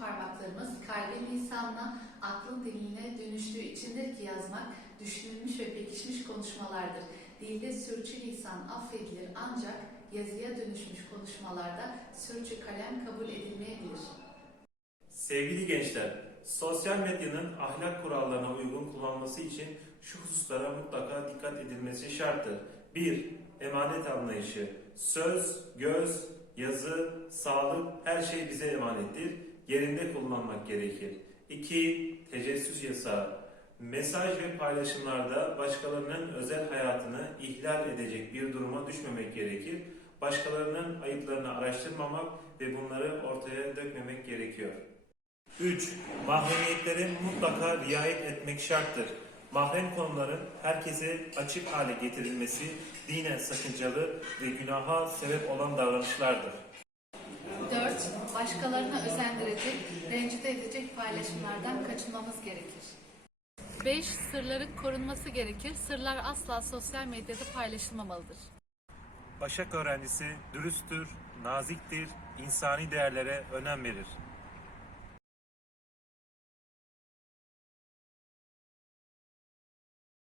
parmaklarımız kalbin lisanına, aklın diline dönüştüğü içindir ki yazmak düşünülmüş ve pekişmiş konuşmalardır. Dilde sürçülisan affedilir ancak yazıya dönüşmüş konuşmalarda sürçü kalem kabul edilmeyebilir. Sevgili gençler, sosyal medyanın ahlak kurallarına uygun kullanılması için şu hususlara mutlaka dikkat edilmesi şarttır. 1. Emanet anlayışı. Söz, göz, yazı, sağlık her şey bize emanettir. Yerinde kullanmak gerekir. 2. Tecessüs yasağı. Mesaj ve paylaşımlarda başkalarının özel hayatını ihlal edecek bir duruma düşmemek gerekir. Başkalarının ayıplarını araştırmamak ve bunları ortaya dökmemek gerekiyor. 3. Mahremiyetlere mutlaka riayet etmek şarttır. Mahrem konuların herkese açık hale getirilmesi dinen sakıncalı ve günaha sebep olan davranışlardır. 4. Başkalarına özendirecek, rencide edecek paylaşımlardan kaçınmamız gerekir. 5. Sırların korunması gerekir. Sırlar asla sosyal medyada paylaşılmamalıdır. Başak öğrencisi dürüsttür, naziktir, insani değerlere önem verir.